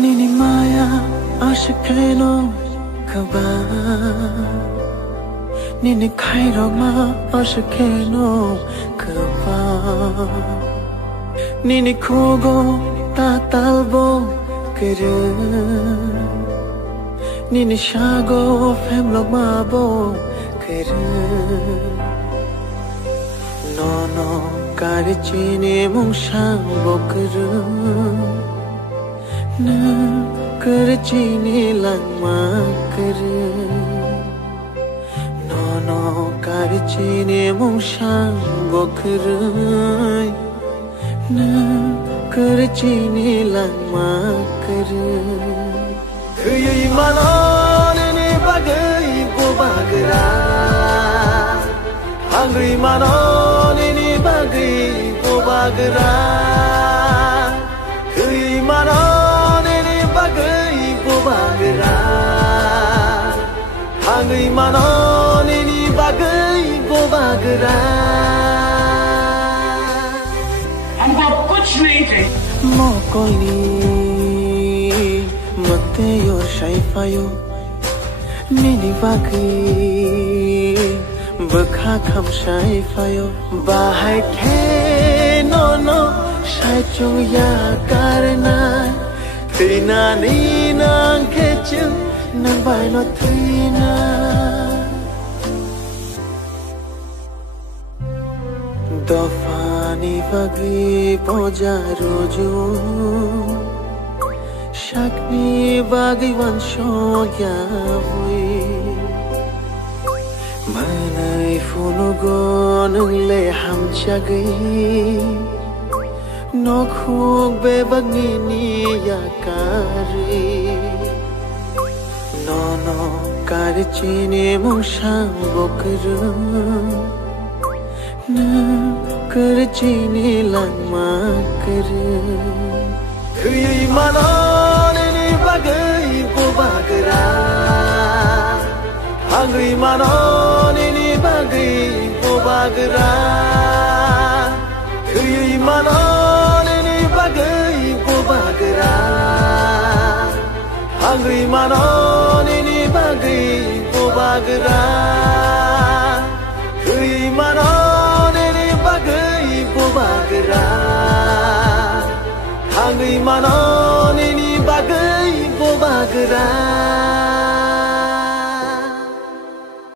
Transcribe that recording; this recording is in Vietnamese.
Nini maya ashikeno kaba Nini kairoma ashikeno kaba Nini kogo tatalbo kere Nini shago femlog mabo kere Nono karichini mungshang bokere Na karchini langma kere Nono karchini mungshang bokere Na karchini langma kere Kuyui manone ni bagai bo bagra Hangri manone ni bagai bo bagra Kuyui manone ni bagai bo bagra Hangri manone ni bagai bo bagra हमको कुछ नहीं चाहिए Mokoli Mateo Shaifayo Nini Baki Bakha Kham Shaifayo Bahai Ke No No Shai Chung Ya Karna Tina Nina Kechu Nang Bai No Tina Dofani Bagi Poja Roju Shakni bagi wansho yawi Manai funugo nungle ham chagi Nokhuk be bagini yakari Nono karichini mungshang bokru Na karichini langma kru Kuyui manone ni bagai bo bagra Hangri manone ni bagai bo bagra Kuyui manone ni bagai bo bagra Hangri manone ni bagai bo bagra Kuyui manone ni bagai bo bagra Hangri manone ni bagai bo bagra Hangri manone ni bagai bo bagra